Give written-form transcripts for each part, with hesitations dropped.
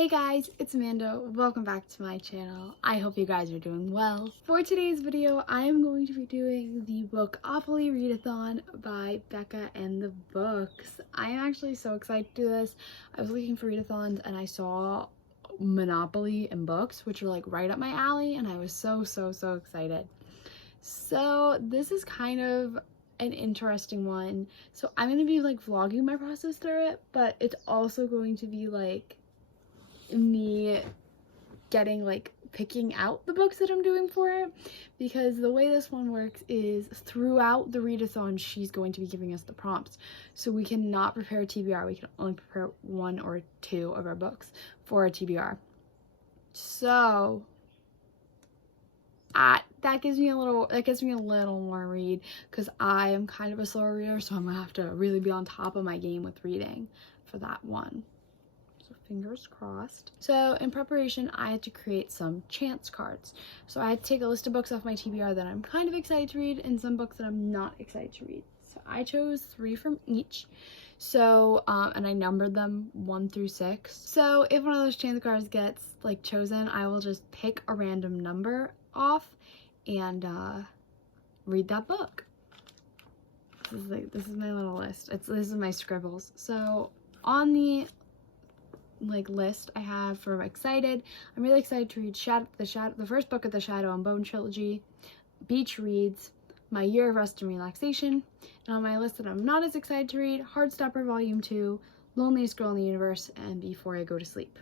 Hey guys, it's Amanda. Welcome back to my channel. I hope you guys are doing well. For today's video, I am going to be doing the Bookopoly Readathon by Becca and the Books. I am actually so excited to do this. I was looking for readathons and I saw Monopoly and Books, which are like right up my alley, and I was so excited. So this is kind of an interesting one. So I'm going to be like vlogging my process through it, but it's also going to be like me getting like picking out the books that I'm doing for it, because the way this one works is throughout the readathon she's going to be giving us the prompts, so we cannot prepare a TBR. We can only prepare one or two of our books for a TBR. So that gives me a little more read, because I am kind of a slower reader, so I'm gonna have to really be on top of my game with reading for that one. Fingers crossed. So in preparation, I had to create some chance cards. So I had to take a list of books off my TBR that I'm kind of excited to read and some books that I'm not excited to read. So I chose 3 from each. So, and I numbered them 1 through 6. So if one of those chance cards gets like chosen, I will just pick a random number off and read that book. This is my little list. This is my scribbles. So on the list I have for excited, I'm really excited to read the first book of the Shadow and Bone trilogy, Beach Reads, My Year of Rest and Relaxation, and on my list that I'm not as excited to read, Heartstopper Volume 2, Loneliest Girl in the Universe, and Before I Go to Sleep.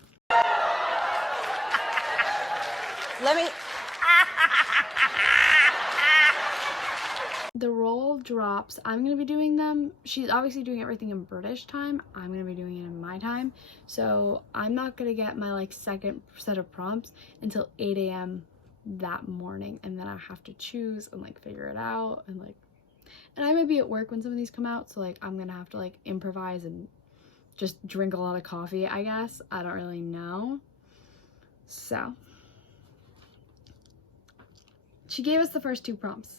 The roll drops, I'm going to be doing them. She's obviously doing everything in British time. I'm going to be doing it in my time. So I'm not going to get my second set of prompts until 8 a.m. that morning. And then I have to choose and figure it out. And I might be at work when some of these come out. So I'm going to have to improvise and just drink a lot of coffee, I guess. I don't really know. So she gave us the first 2 prompts.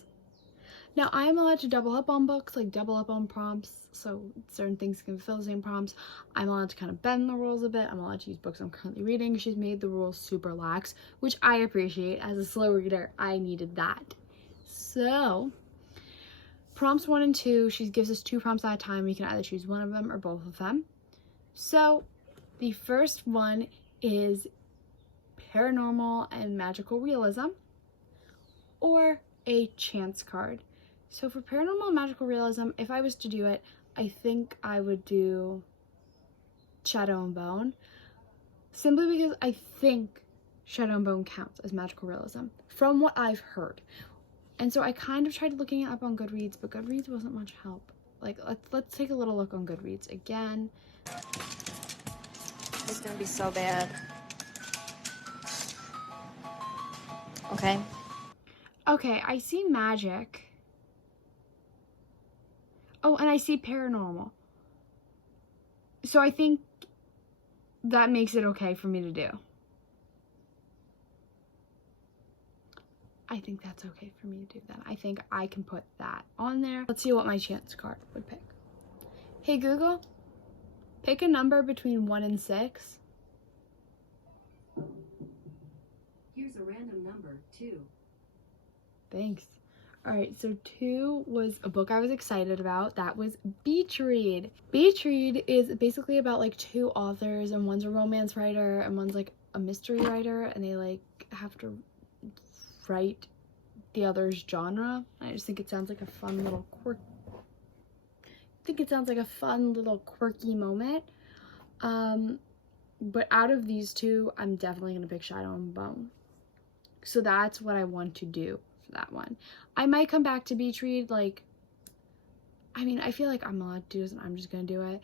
Now, I am allowed to double up on books, double up on prompts, so certain things can fill the same prompts. I'm allowed to kind of bend the rules a bit. I'm allowed to use books I'm currently reading. She's made the rules super lax, which I appreciate. As a slow reader, I needed that. So, prompts 1 and 2, she gives us 2 prompts at a time. We can either choose one of them or both of them. So, the first one is Paranormal and Magical Realism, or a chance card. So for Paranormal and Magical Realism, if I was to do it, I think I would do Shadow and Bone, simply because I think Shadow and Bone counts as magical realism from what I've heard. And so I kind of tried looking it up on Goodreads, but Goodreads wasn't much help. Let's take a little look on Goodreads again. It's gonna be so bad. Okay. Okay, I see magic. Oh, and I see paranormal. So I think that makes it okay for me to do. I think that's okay for me to do that. I think I can put that on there. Let's see what my chance card would pick. Hey Google, pick a number between 1 and 6. Here's a random number, 2. Thanks. Alright, so 2 was a book I was excited about. That was Beach Read. Beach Read is basically about 2 authors, and one's a romance writer and one's a mystery writer, and they have to write the other's genre. I just think it sounds like a fun little quirky moment. But out of these 2, I'm definitely gonna pick Shadow and Bone. So that's what I want to do. That one. I might come back to Beach Read, I mean, I feel like I'm allowed to do this and I'm just gonna do it.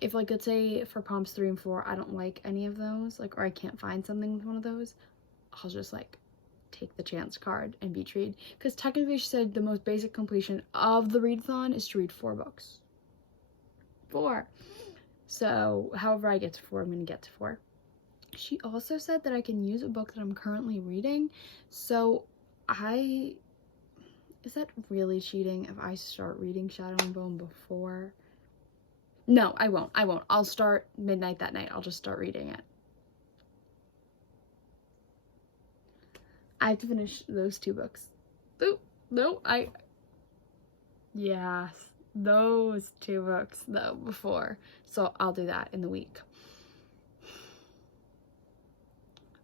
If let's say for prompts 3 and 4, I don't like any of those, or I can't find something with one of those, I'll just take the chance card and Beach Read. Because technically she said the most basic completion of the readathon is to read 4 books. 4. So however I get to 4, I'm gonna get to 4. She also said that I can use a book that I'm currently reading, so is that really cheating if I start reading Shadow and Bone before? No, I won't. I'll start midnight that night. I'll just start reading it. I have to finish those 2 books. Yes, those 2 books though before. So I'll do that in the week.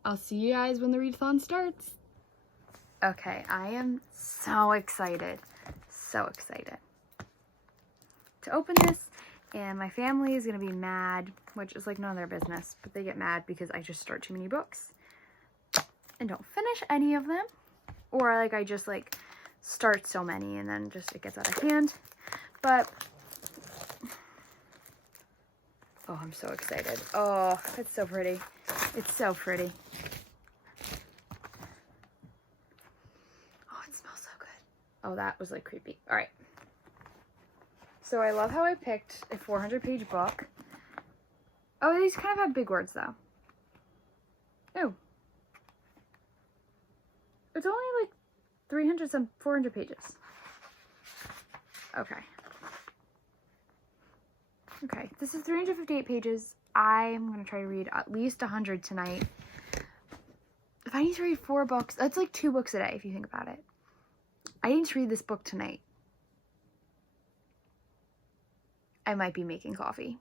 I'll see you guys when the readathon starts. Okay, I am so excited. So excited to open this, and my family is gonna be mad, which is like none of their business, but they get mad because I just start too many books and don't finish any of them, or like I just like start so many and then just it gets out of hand. But oh, I'm so excited. Oh, it's so pretty. It's so pretty. Oh, it smells so good. Oh, that was like creepy. All right. So I love how I picked a 400-page book. Oh, these kind of have big words though. Oh. It's only like 400 pages. Okay. Okay, this is 358 pages. I'm going to try to read at least 100 tonight. If I need to read 4 books, that's like 2 books a day if you think about it. I need to read this book tonight. I might be making coffee.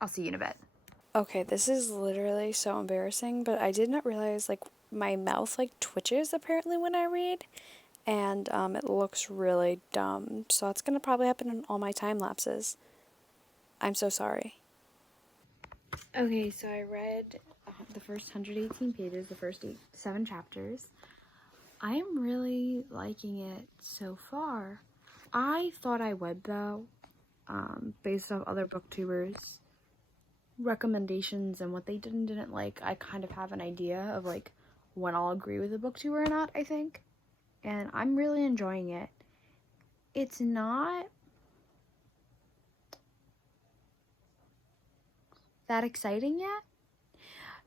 I'll see you in a bit. Okay, this is literally so embarrassing, but I did not realize, like, my mouth, like, twitches apparently when I read, and it looks really dumb, so that's gonna probably happen in all my time lapses. I'm so sorry. Okay, so I read the first 118 pages, the first 7 chapters. I am really liking it so far. I thought I would, though, based off other booktubers' recommendations and what they did and didn't like. I kind of have an idea of, like, when I'll agree with a booktuber or not, I think. And I'm really enjoying it. It's not that exciting yet.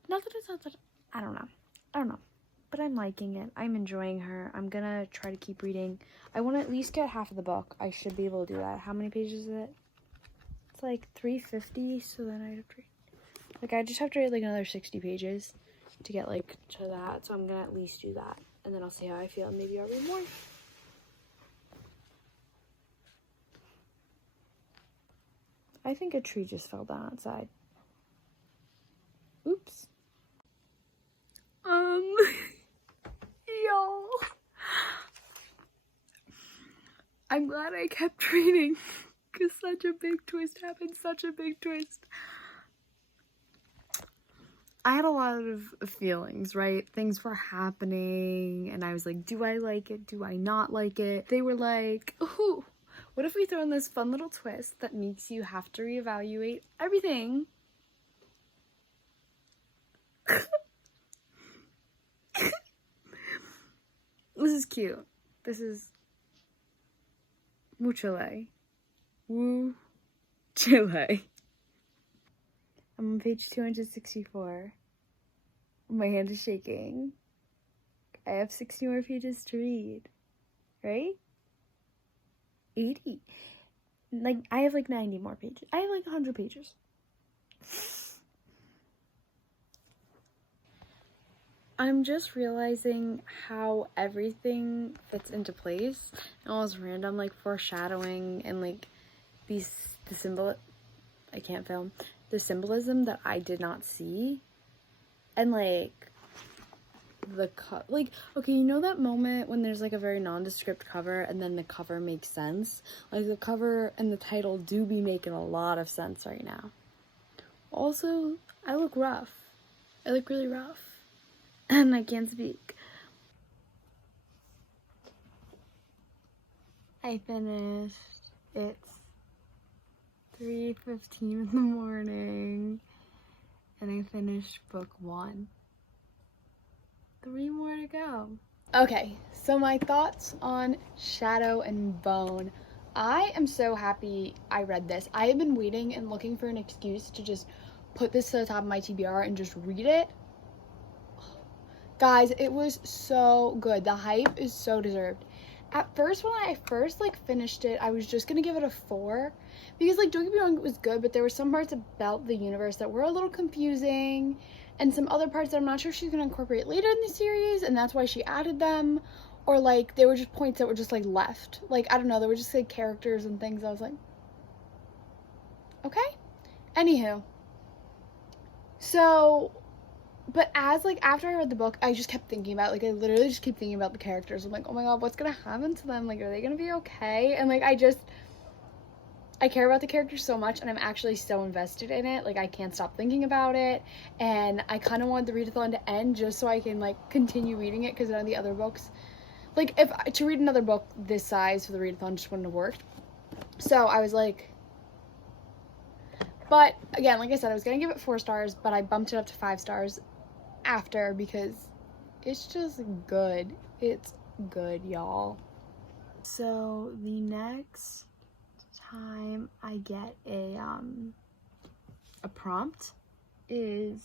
Not that it's not that, I don't know. But I'm liking it. I'm enjoying her. I'm gonna try to keep reading. I want to at least get half of the book. I should be able to do that. How many pages is it? It's like 350, so then I have to read. Like, I just have to read like another 60 pages to get like to that. So I'm gonna at least do that. And then I'll see how I feel. Maybe I'll read more. I think a tree just fell down outside. Oops. Y'all. I'm glad I kept reading because such a big twist happened. Such a big twist. I had a lot of feelings, right? Things were happening and I was like, do I like it? Do I not like it? They were like, ooh, what if we throw in this fun little twist that makes you have to reevaluate everything? This is cute. This is Muchile. Woo Chile. I'm on page 264. My hand is shaking. I have 60 more pages to read. Right? 80. Like, I have like 90 more pages. I have like 100 pages. I'm just realizing how everything fits into place. And all this random, like, foreshadowing and, like, the symbolism that I did not see. And, like, okay, you know that moment when there's, like, a very nondescript cover and then the cover makes sense? Like, the cover and the title do be making a lot of sense right now. Also, I look rough. I look really rough. And I can't speak. I finished. It's 3:15 in the morning. And I finished book 1. 3 more to go. Okay, so my thoughts on Shadow and Bone. I am so happy I read this. I have been waiting and looking for an excuse to just put this to the top of my TBR and just read it. Guys, it was so good. The hype is so deserved. At first, when I finished it, I was just gonna give it a 4. Because, like, don't get me wrong, it was good, but there were some parts about the universe that were a little confusing. and some other parts that I'm not sure she's going to incorporate later in the series, and that's why she added them, or like they were just points that were just like left. Like, I don't know, they were just like characters and things. I was like, okay. Anywho, so, but as like after I read the book, I just kept thinking about, like, I literally just keep thinking about the characters. I'm like, oh my god, what's gonna happen to them? Like, are they gonna be okay? And like, I care about the characters so much, and I'm actually so invested in it. Like, I can't stop thinking about it, and I kind of want the readathon to end just so I can like continue reading it, because none of the other books, like, if to read another book this size for the readathon just wouldn't have worked. So I was like, but again, like I said, I was gonna give it 4 stars, but I bumped it up to 5 stars after, because it's just good. It's good, y'all. So the next time I get a prompt is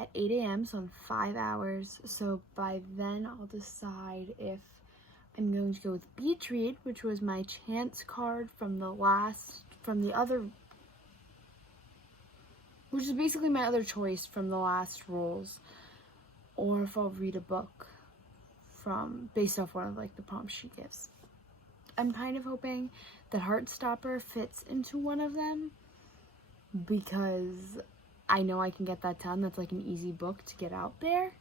at 8 a.m. so in 5 hours. So by then I'll decide if I'm going to go with Beach Read, which was my chance card from the other, which is basically my other choice from the last rules, or if I'll read a book based off one of like the prompts she gives. I'm kind of hoping that Heartstopper fits into one of them, because I know I can get that done. That's like an easy book to get out there.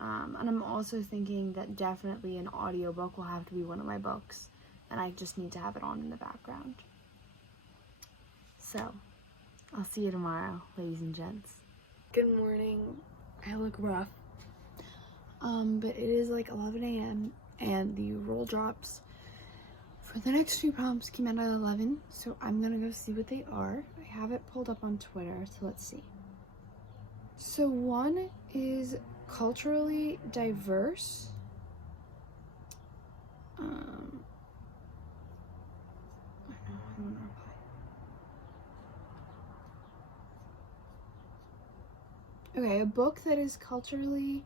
And I'm also thinking that definitely an audiobook will have to be one of my books, and I just need to have it on in the background. So I'll see you tomorrow, ladies and gents. Good morning. I look rough. But it is like 11 a.m. and the roll drops for the next 2 prompts came out at 11, so I'm gonna go see what they are. I have it pulled up on Twitter, so let's see. So one is culturally diverse. I don't know. Okay, a book that is culturally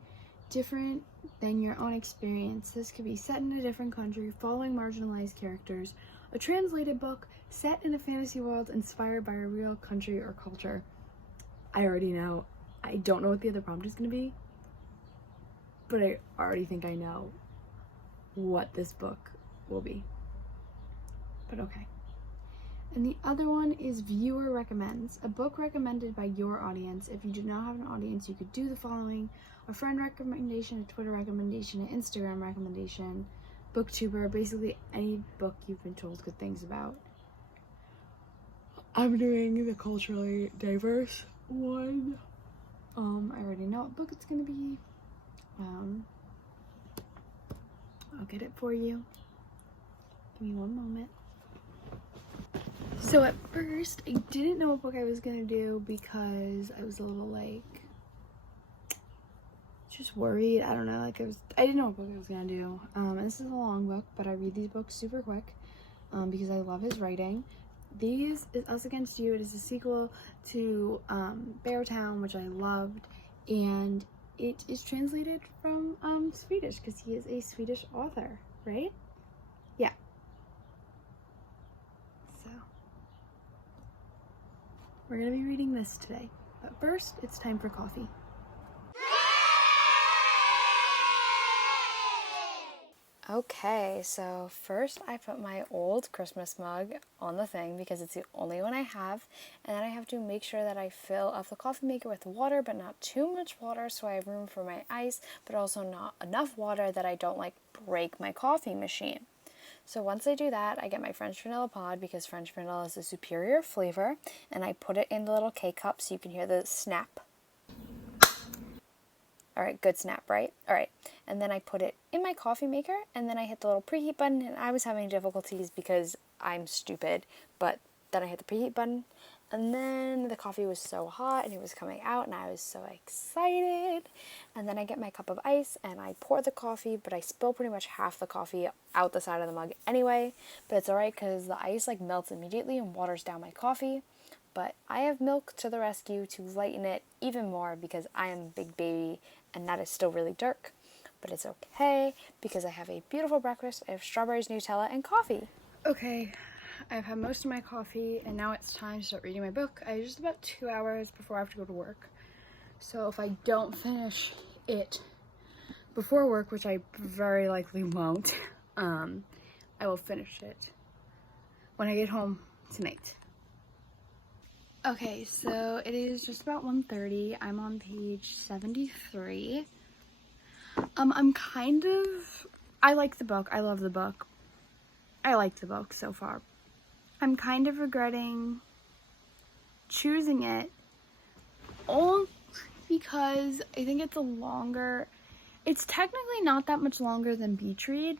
different than your own experience. This could be set in a different country, following marginalized characters. A translated book set in a fantasy world inspired by a real country or culture. I already know. I don't know what the other prompt is going to be, but I already think I know what this book will be. But okay. And the other one is viewer recommends. A book recommended by your audience. If you do not have an audience, you could do the following: a friend recommendation, a Twitter recommendation, an Instagram recommendation, Booktuber, basically any book you've been told good things about. I'm doing the culturally diverse one. I already know what book it's gonna be. I'll get it for you. Give me one moment. So at first, I didn't know what book I was gonna do, because I was a little like just worried. I don't know, like I didn't know what book I was gonna do. And this is a long book, but I read these books super quick because I love his writing. These is Us Against You. It is a sequel to Beartown, which I loved, and it is translated from Swedish, because he is a Swedish author, right? Yeah. So we're gonna be reading this today, but first it's time for coffee. Okay, so first I put my old Christmas mug on the thing because it's the only one I have, and then I have to make sure that I fill up the coffee maker with water, but not too much water so I have room for my ice, but also not enough water that I don't like break my coffee machine. So once I do that, I get my French vanilla pod, because French vanilla is a superior flavor, and I put it in the little K-cup so you can hear the snap. Alright, good snap, right? Alright, and then I put it in my coffee maker, and then I hit the little preheat button, and I was having difficulties because I'm stupid, but then I hit the preheat button, and then the coffee was so hot, and it was coming out, and I was so excited, and then I get my cup of ice, and I pour the coffee, but I spill pretty much half the coffee out the side of the mug anyway, but it's alright because the ice like melts immediately and waters down my coffee. But I have milk to the rescue to lighten it even more, because I am a big baby and that is still really dark. But it's okay because I have a beautiful breakfast. I have strawberries, Nutella, and coffee. Okay, I've had most of my coffee, and now it's time to start reading my book. I have just about 2 hours before I have to go to work. So if I don't finish it before work, which I very likely won't, I will finish it when I get home tonight. Okay, so it is just about 1:30. I'm on page 73. I like the book. I love the book. I like the book so far. I'm kind of regretting choosing it only because I think it's technically not that much longer than Beach Read,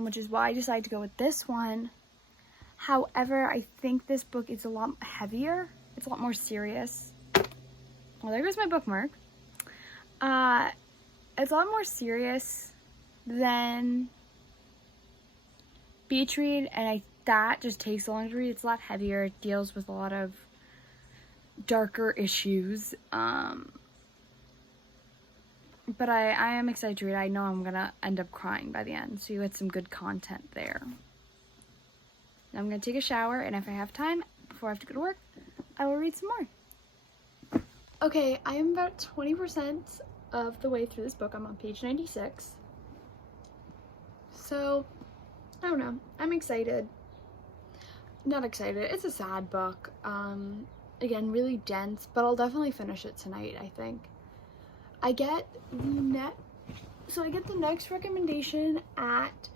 which is why I decided to go with this one. However, I think this book is a lot heavier. It's a lot more serious. Well, there goes my bookmark. It's a lot more serious than Beach Read, and that just takes a long to read. It's a lot heavier. It deals with a lot of darker issues. But I am excited to read. I know I'm gonna end up crying by the end, so you get some good content there. I'm gonna take a shower, and if I have time before I have to go to work, I will read some more. Okay, I am about 20% of the way through this book. I'm on page 96. So, I don't know. I'm excited. Not excited. It's a sad book. Again, really dense, but I'll definitely finish it tonight, I think. I get the next recommendation at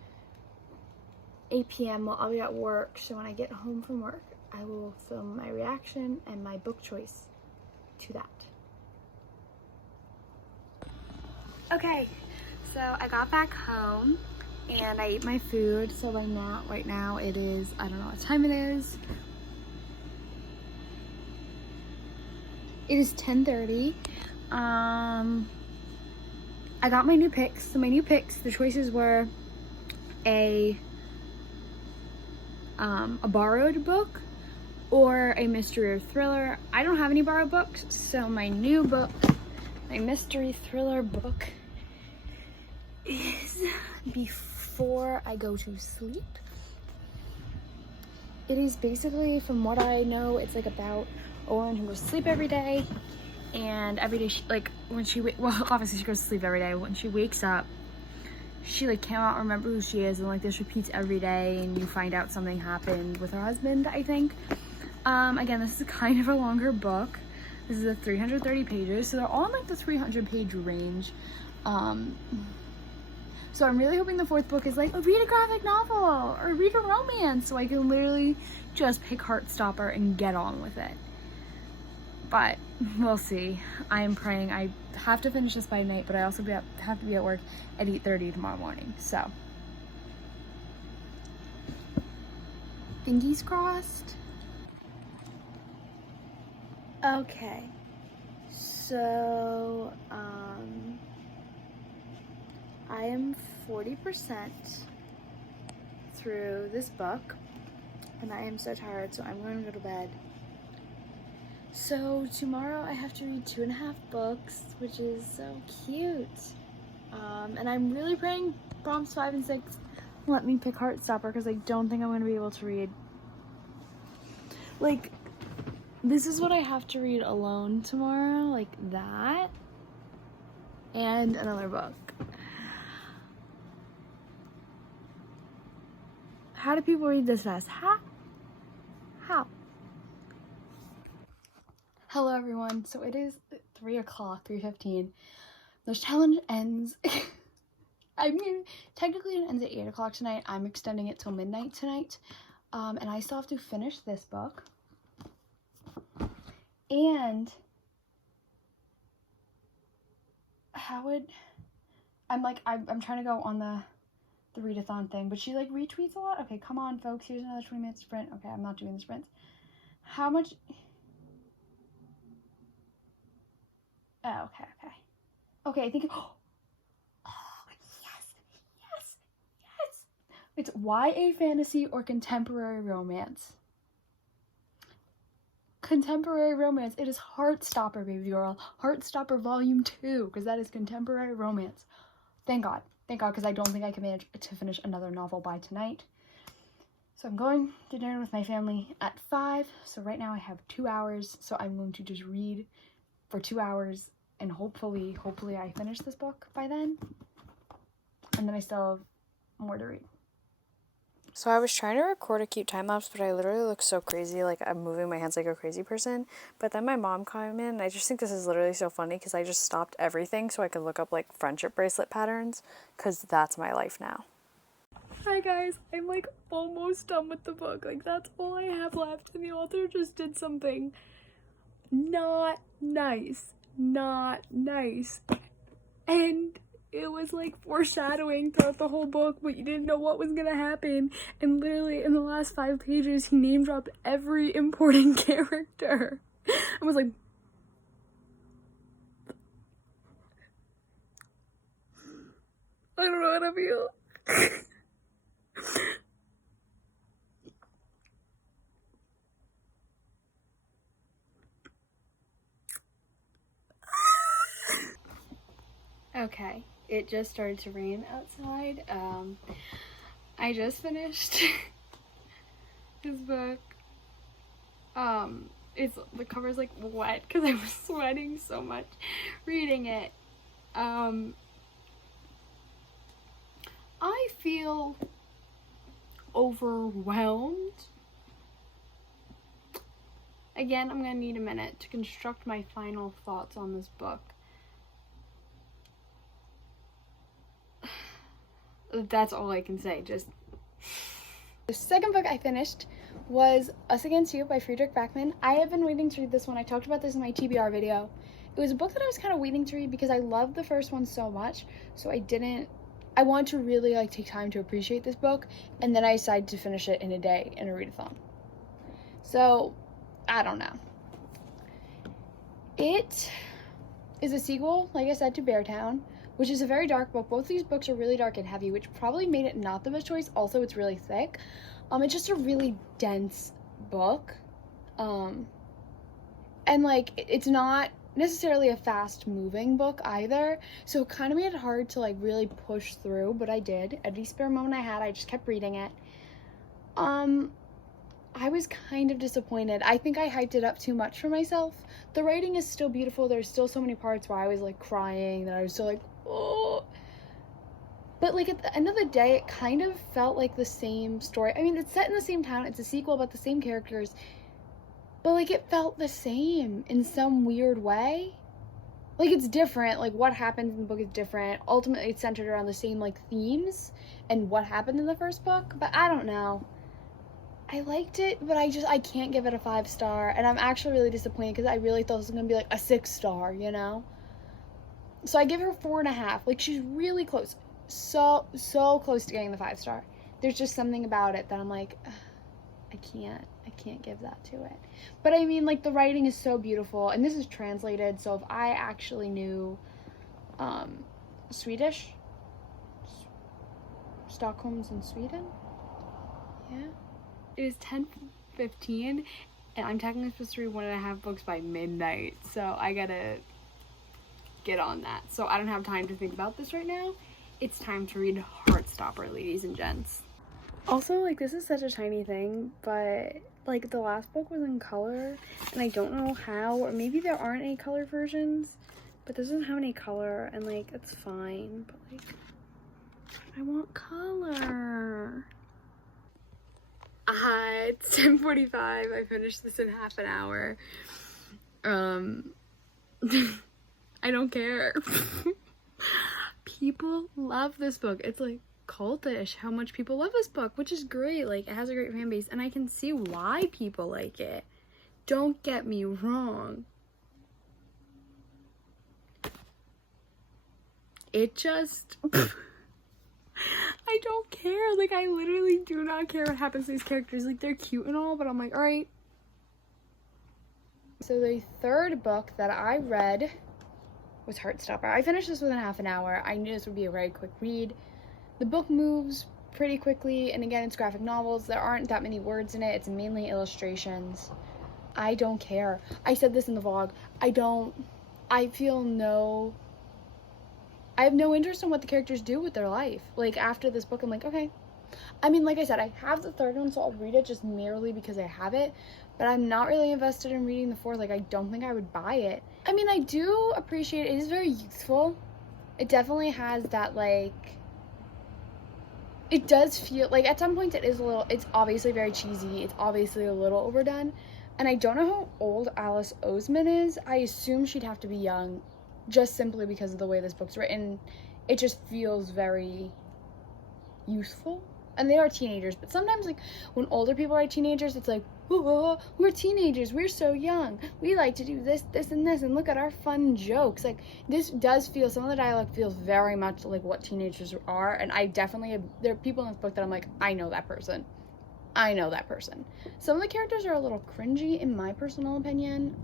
8 p.m. while I'll be at work. So when I get home from work, I will film my reaction and my book choice to that. Okay, so I got back home and I ate my food. So right now it is, I don't know what time it is. It is 10:30. I got my new picks. So my new picks, the choices were a borrowed book or a mystery or thriller. I don't have any borrowed books, so my new book, my mystery thriller book, is Before I Go to Sleep. It is basically, from what I know, it's like about a woman who goes to sleep every day, and every day obviously she goes to sleep every day. When she wakes up, she cannot remember who she is, and this repeats every day, and you find out something happened with her husband, I think. Again, this is kind of a longer book. This is 330 pages, so they're all in the 300 page range. So I'm really hoping the fourth book is read a graphic novel or read a romance, so I can literally just pick Heartstopper and get on with it. But we'll see. I am praying. I have to finish this by night, but I also have to be at work at 8:30 tomorrow morning. So, fingers crossed. Okay. So, I am 40% through this book, and I am so tired, so I'm going to go to bed. So tomorrow I have to read 2.5 books, which is so cute. And I'm really praying Prompts 5 and 6 let me pick Heartstopper, because I don't think I'm going to be able to read. This is what I have to read alone tomorrow, that, and another book. How do people read this fast? How? Hello everyone, so it is 3 o'clock, 3:15. The challenge ends, technically it ends at 8 o'clock tonight. I'm extending it till midnight tonight. And I still have to finish this book. And I'm trying to go on the readathon thing, but she retweets a lot. Okay, come on folks, here's another 20-minute sprint. Okay, I'm not doing the sprints. How much? Oh, okay, I think, yes, it's YA fantasy or contemporary romance. Contemporary romance. It is Heartstopper, baby girl. Heartstopper volume 2, because that is contemporary romance. Thank God, because I don't think I can manage to finish another novel by tonight. So I'm going to dinner with my family at 5, so right now I have 2 hours, so I'm going to just read for 2 hours and hopefully I finish this book by then. And then I still have more to read. So I was trying to record a cute time lapse, but I literally look so crazy, like I'm moving my hands like a crazy person. But then my mom came in, and I just think this is literally so funny because I just stopped everything so I could look up like friendship bracelet patterns, because that's my life now. Hi guys, I'm like almost done with the book. Like that's all I have left, and the author just did something not nice. And it was like foreshadowing throughout the whole book, but you didn't know what was gonna happen. And literally in the last 5 pages, he name dropped every important character. I was like, I don't know how to feel. Okay, it just started to rain outside. I just finished his book. It's the cover's like wet because I was sweating so much reading it. I feel overwhelmed. Again, I'm gonna need a minute to construct my final thoughts on this book. That's all I can say. Just the second book I finished was Us Against You by Friedrich Bachmann. I have been waiting to read this one. I talked about this in my TBR video. It was a book that I was kind of waiting to read because I loved the first one so much, so I wanted to really like take time to appreciate this book, and then I decided to finish it in a day in a readathon. So I don't know. It is a sequel, like I said, to Beartown, which is a very dark book. Both these books are really dark and heavy, which probably made it not the best choice. Also, it's really thick. It's just a really dense book. And like, it's not necessarily a fast-moving book either, so it kind of made it hard to like really push through, but I did. Every spare moment I had, I just kept reading it. I was kind of disappointed. I think I hyped it up too much for myself. The writing is still beautiful. There's still so many parts where I was like crying, that I was still like, oh. But like at the end of the day, it kind of felt like the same story. I mean, it's set in the same town. It's a sequel about the same characters. But like it felt the same in some weird way. Like it's different. Like what happens in the book is different. Ultimately, it's centered around the same like themes and what happened in the first book. But I don't know. I liked it, but I can't give it a 5-star, and I'm actually really disappointed because I really thought it was gonna be like a 6-star, you know? So I give her 4.5. Like she's really close. So close to getting the 5-star. There's just something about it that I'm like, I can't give that to it. But I mean, like the writing is so beautiful, and this is translated, so if I actually knew Swedish, Stockholm's in Sweden, yeah. It is 10:15, and I'm technically supposed to read 1.5 books by midnight, so I gotta get on that. So I don't have time to think about this right now. It's time to read Heartstopper, ladies and gents. Also, like, this is such a tiny thing, but, like, the last book was in color, and I don't know how, or maybe there aren't any color versions, but this doesn't have any color, and, like, it's fine, but, like, I want color. It's 10:45. I finished this in half an hour. I don't care. People love this book. It's like cultish how much people love this book, which is great. Like, it has a great fan base, and I can see why people like it. Don't get me wrong. It just... I don't care. Like, I literally do not care what happens to these characters. Like, they're cute and all, but I'm like, alright. So the third book that I read was Heartstopper. I finished this within half an hour. I knew this would be a very quick read. The book moves pretty quickly, and again, it's graphic novels. There aren't that many words in it. It's mainly illustrations. I don't care. I said this in the vlog. I have no interest in what the characters do with their life. Like, after this book, I'm like, okay, I mean, like I said, I have the third one, so I'll read it just merely because I have it, but I'm not really invested in reading the fourth. Like, I don't think I would buy it. I mean, I do appreciate it. It is very youthful. It definitely has that, like, it does feel, like, at some points it is a little, it's obviously very cheesy. It's obviously a little overdone. And I don't know how old Alice Oseman is. I assume she'd have to be young, just simply because of the way this book's written. It just feels very youthful. And they are teenagers, but sometimes, like, when older people are teenagers, it's like, oh, we're teenagers, we're so young, we like to do this, this, and this, and look at our fun jokes. Like, this does feel, some of the dialogue feels very much like what teenagers are, and I definitely, there are people in this book that I'm like, I know that person. I know that person. Some of the characters are a little cringy, in my personal opinion.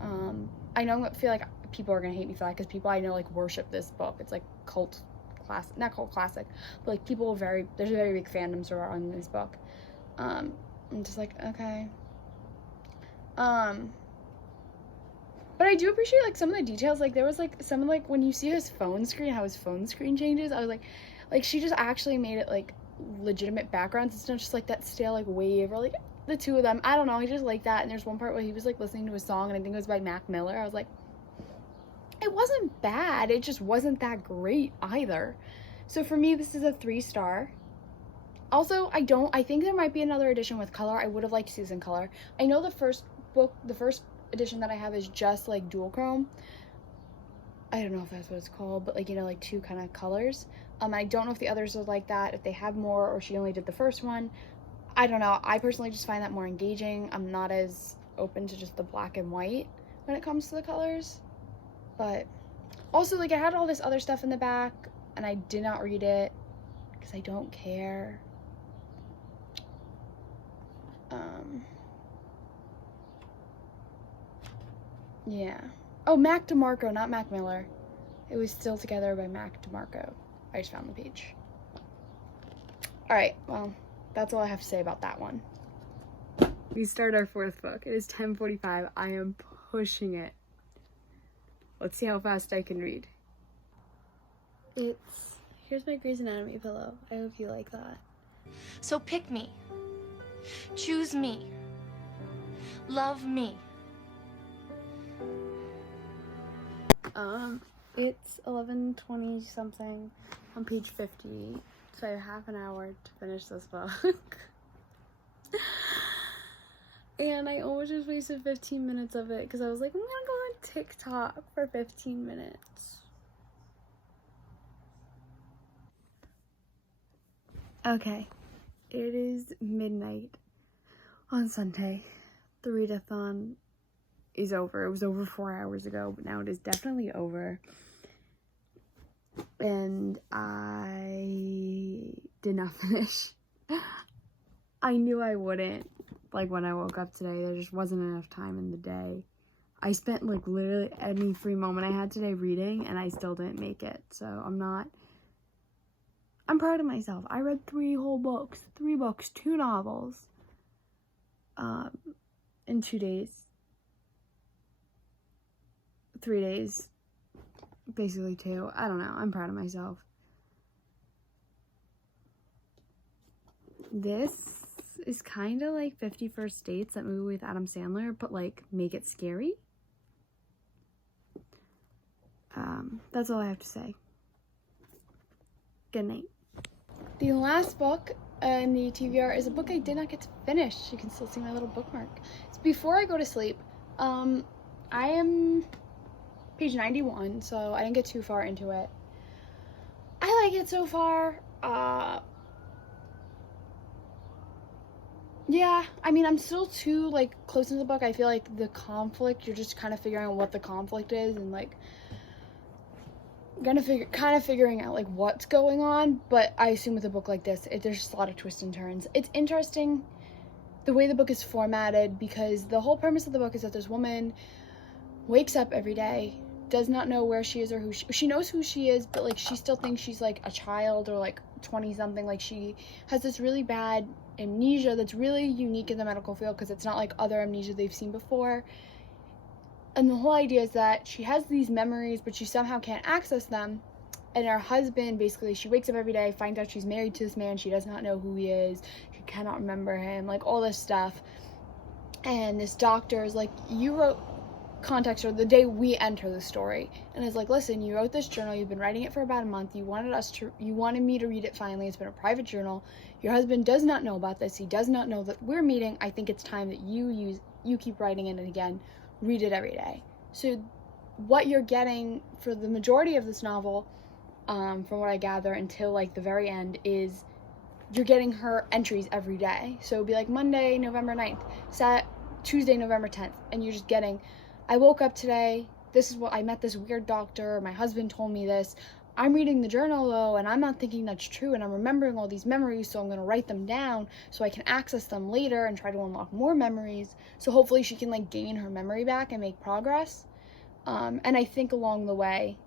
I know I feel like people are gonna hate me for that, because people I know, like, worship this book. It's like cult classic, not cult classic, but like people there's a very big fandom surrounding this book. I'm just like, okay. But I do appreciate, like, some of the details. Like, there was, like, some, like, when you see his phone screen, how his phone screen changes, I was like she just actually made it, like, legitimate backgrounds. It's not just, like, that stale, like, wave, or, like, the two of them. I don't know, I just like that. And there's one part where he was, like, listening to a song, and I think it was by Mac Miller. I was like, it wasn't bad, it just wasn't that great either. So for me, this is a 3-star. Also, I think there might be another edition with color. I would have liked to see this in color. I know the first edition that I have is just, like, dual chrome. I don't know if that's what it's called, but, like, you know, like, 2 kind of colors. I don't know if the others are like that, if they have more, or she only did the first one. I don't know. I personally just find that more engaging. I'm not as open to just the black and white when it comes to the colors. But also, like, I had all this other stuff in the back, and I did not read it because I don't care. Yeah. Oh, Mac DeMarco, not Mac Miller. It was Still Together by Mac DeMarco. I just found the page. Alright, well, that's all I have to say about that one. We start our fourth book. It is 10:45. I am pushing it. Let's see how fast I can read. Here's my Grey's Anatomy pillow. I hope you like that. So pick me. Choose me. Love me. It's 11:20 something on page 50, so I have half an hour to finish this book. And I almost just wasted 15 minutes of it because I was like, I'm gonna go on TikTok for 15 minutes. Okay, it is midnight on Sunday. The readathon is over. It was over 4 hours ago, but now it is definitely over. And I did not finish. I knew I wouldn't. Like, when I woke up today, there just wasn't enough time in the day. I spent, like, literally any free moment I had today reading, and I still didn't make it. So I'm proud of myself. I read 3 whole books. 3 books, 2 novels, in 2 days. 3 days. Basically 2. I don't know. I'm proud of myself. This is kind of like 50 First Dates, that movie with Adam Sandler, but, like, make it scary. That's all I have to say. Good night. The last book in the TBR is a book I did not get to finish. You can still see my little bookmark. It's Before I Go to Sleep. I am page 91, so I didn't get too far into it. I like it so far. Yeah, I mean, I'm still too, like, close into the book. I feel like the conflict, you're just kind of figuring out what the conflict is, and, like, figuring out, like, what's going on. But I assume with a book like this, there's just a lot of twists and turns. It's interesting the way the book is formatted, because the whole premise of the book is that this woman wakes up every day, does not know where she is or who she knows who she is, but, like, she still thinks she's, like, a child or, like, 20 something. Like, she has this really bad amnesia that's really unique in the medical field, because it's not like other amnesia they've seen before. And the whole idea is that she has these memories, but she somehow can't access them, And her husband, basically, she wakes up every day, finds out she's married to this man, she does not know who he is, she cannot remember him, like, all this stuff. And this doctor is like, you wrote, context her the day we enter the story, and is like, listen, you wrote this journal, you've been writing it for about a month, you wanted me to read it finally, it's been a private journal, your husband does not know about this, he does not know that we're meeting, I think it's time that you keep writing it, and again, read it every day. So what you're getting for the majority of this novel, from what I gather until like the very end, is you're getting her entries every day. So it'll be like Monday, November 9th, Tuesday, November 10th, and you're just getting, I woke up today, this is what, I met this weird doctor, my husband told me this, I'm reading the journal though, and I'm not thinking that's true, and I'm remembering all these memories, so I'm going to write them down so I can access them later and try to unlock more memories, so hopefully she can like gain her memory back and make progress. And I think along the way,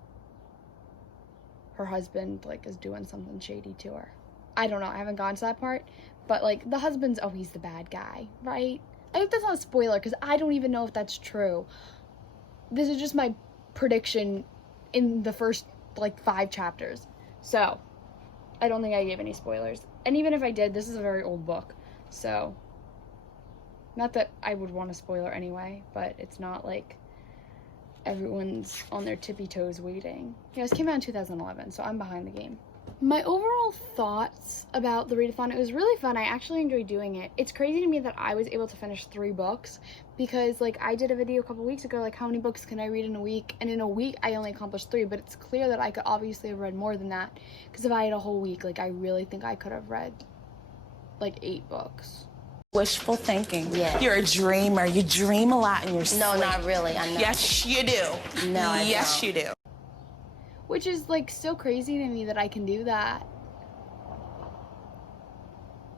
her husband like is doing something shady to her. I don't know, I haven't gotten to that part, but like the husband's always the bad guy, right? I hope that's not a spoiler, because I don't even know if that's true. This is just my prediction in the first like 5 chapters, so I don't think I gave any spoilers, and even if I did, this is a very old book, so not that I would want a spoiler anyway, but it's not like everyone's on their tippy toes waiting. Yeah, this came out in 2011, so I'm behind the game. My overall thoughts about the readathon, it was really fun. I actually enjoyed doing it. It's crazy to me that I was able to finish 3 books, because like I did a video a couple weeks ago, like how many books can I read in a week, and in a week I only accomplished 3, but it's clear that I could obviously have read more than that, because if I had a whole week, like I really think I could have read like 8 books. Wishful thinking. Yeah. You're a dreamer. You dream a lot in your sleep. No, not really. I know. Yes, you do. No, I yes, don't. you do. Which is like so crazy to me that I can do that.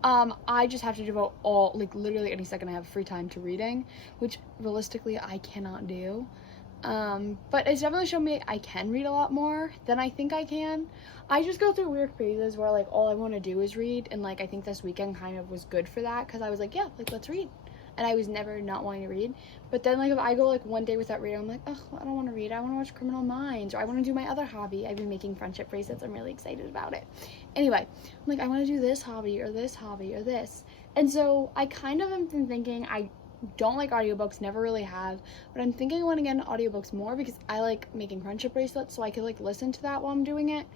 I just have to devote like literally any second I have free time to reading, which realistically I cannot do. But it's definitely shown me I can read a lot more than I think I can. I just go through weird phases where like all I want to do is read, and like I think this weekend kind of was good for that, because I was like, yeah, like let's read, and I was never not wanting to read. But then like if I go like one day without reading, I'm like, oh, I don't want to read, I want to watch Criminal Minds, or I want to do my other hobby. I've been making friendship bracelets, I'm really excited about it. Anyway, I'm like, I want to do this hobby or this hobby or this, and so I kind of have been thinking, I don't like audiobooks, never really have, but I'm thinking I want to get into audiobooks more, because I like making friendship bracelets, so I could like listen to that while I'm doing it,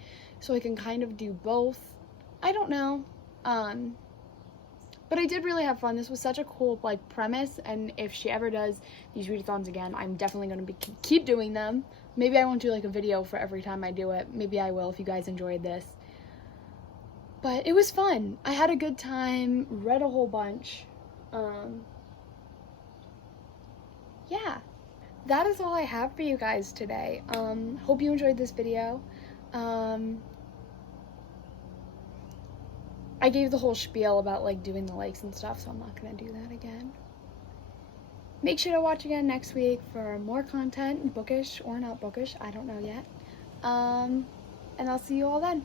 so I can kind of do both. I don't know, but I did really have fun. This was such a cool like premise, and if she ever does these readathons again, I'm definitely going to keep doing them. Maybe I won't do like a video for every time I do it, maybe I will if you guys enjoyed this, but it was fun. I had a good time, read a whole bunch. Yeah, that is all I have for you guys today. Hope you enjoyed this video. I gave the whole spiel about like doing the likes and stuff, so I'm not gonna do that again. Make sure to watch again next week for more content, bookish or not bookish, I don't know yet. And I'll see you all then.